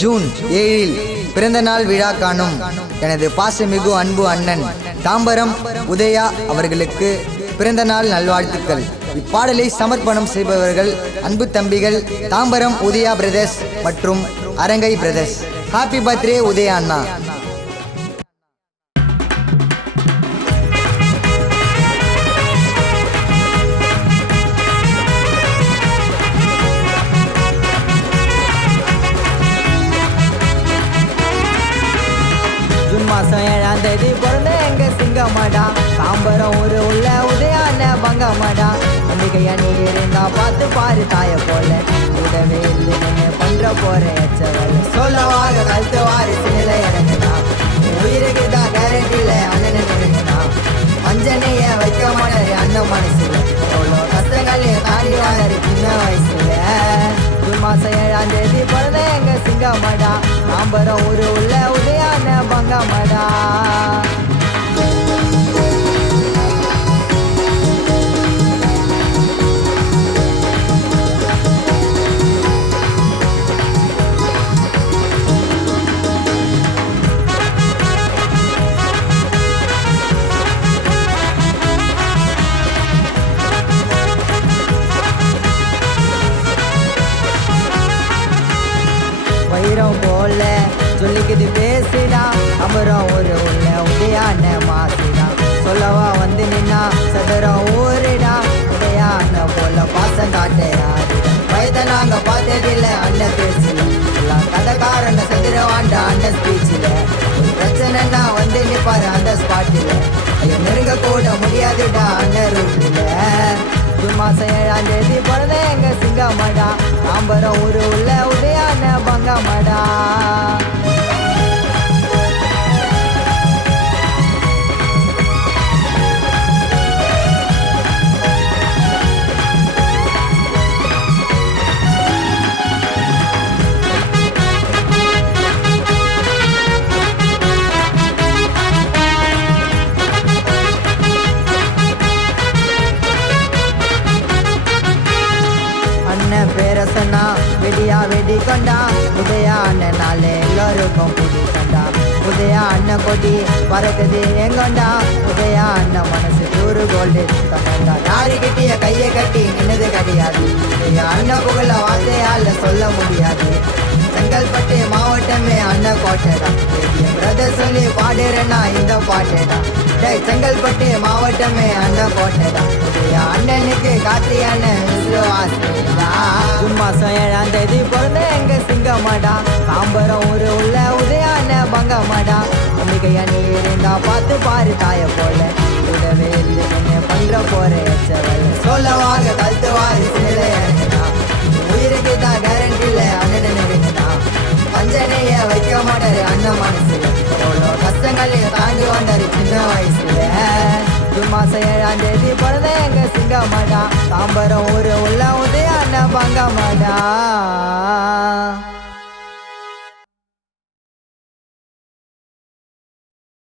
June 7 பிறந்த நாள் விழா காணும் எனது பாசமிகு அன்பு அண்ணன் தாம்பரம் உதயா அவர்களுக்கு பிறந்த நாள் நல்வாழ்த்துக்கள். இப்பாடலை சமர்ப்பணம் செய்பவர்கள் அன்பு தம்பிகள் தாம்பரம் உதயா பிரதர்ஸ் மற்றும் அரங்கை பிரதர்ஸ். ஹாப்பி பர்த்டே உதயா அண்ணா. ஜூன் மாதம் 7ஆம் தேதி பிறந்த எங்க சிங்கமாடா, தாம்பரம் ஊரு உள்ள உதயான பங்கமாடா. நம்பிக்கையா நீ இருந்தா பார்த்து பாரு தாய போல, உதவே இல்லை பண்ற போற எச்சவல் சொல்லவாக கழுத்து வாரி சில இறங்குதா. உயிருக்கு தான் கேரண்டி இல்லை அண்ணன் இருக்குதா. மஞ்சனைய வைக்க மாட்டாரு அண்ணன் மனசுல, எவ்வளோ கஷ்டங்களே தாண்டி வாழாரு சின்ன வயசுல. ஜூன் மாதம் 7ஆம் தேதி பிறந்த எங்க சிங்கமாடா, தாம்பரம் ஊரு உள்ள உதயான பங்கமாடா. வைரம் போல சொல்லிக்குது பேசிடா, அப்புறம் ஒரு உள்ள உதயான மாசிடா. சொல்லவா வந்து நின்னா சதுரம் ஊரிடா, உதயான போல பாசம் காட்ட யாருடா. வயதை நாங்க பார்த்ததில்ல அண்ணன் பேசல, எல்லாம் கதைக்காரங்க சதுரவாண்ட அண்ணன் ஸ்பீச்சில். ஒரு பிரச்சனைனா வந்து நிற்பாரு அந்த ஸ்பாட்டில், ஐயோ நெருங்க கூட முடியாதுடா அண்ணன் ரூட்டில். ஜூன் மாதம் 7ஆம் தேதி பிறந்த எங்க சிங்கமாடா, தாம்பரம் ஊரு உள்ள உதயான பங்கமாடா. அண்ணன் பேரை சொன்னா வெடியா வெடி கொண்டா, உதயா அண்ணனாலே எல்லோருக்கும் புடி கண்டா. உதயா அண்ணன் கொடி பறக்குது எங்கொண்டா, உதயா அண்ணன் மனசு 100 கோல்டு தந்தா. யாருக்கிட்டே கையை கட்டி நின்னது கிடையாது, உதயா அண்ணன் புகழ வார்த்தையால சொல்ல முடியாது. செங்கல்பட்டு மாவட்டமே அண்ணன் கோட்டைடா, பிரதர் சொல்லி பாடுறேன்னா இந்த பாட்டேடா. செங்கல்பட்டு மாவட்டமே அண்ணன் கோட்டைடா, அண்ணனுக்கு கார்த்தியான விசுவாசா. ஜூன் மாதம் 7ஆம் தேதி பிறந்த எங்க சிங்கமாடா, தாம்பரம் ஊரு உள்ள உதயான பங்கமாடா. நம்பிக்கையா நீ இருந்தா பார்த்து பாரு தாய போல, உடவே இல்லை பண்ற போற எச்சவல் சொல்லவாக கழுத்து வாரி சில இறங்குதா. உயிருக்கு தான் கேரண்டி இல்லை அண்ணன் இருக்குதா. பஞ்சனைய வைக்க மாட்டாரு அண்ணன் மனசுல, எவ்வளோ கஷ்டங்களே தாண்டி வந்தாரு சின்ன வயசுல. ஜூன் மாதம் 7ஆம் தேதி பிறந்த எங்க சிங்கமாடா, தாம்பரம் ஊரு உள்ள உதயான பங்கமாடா.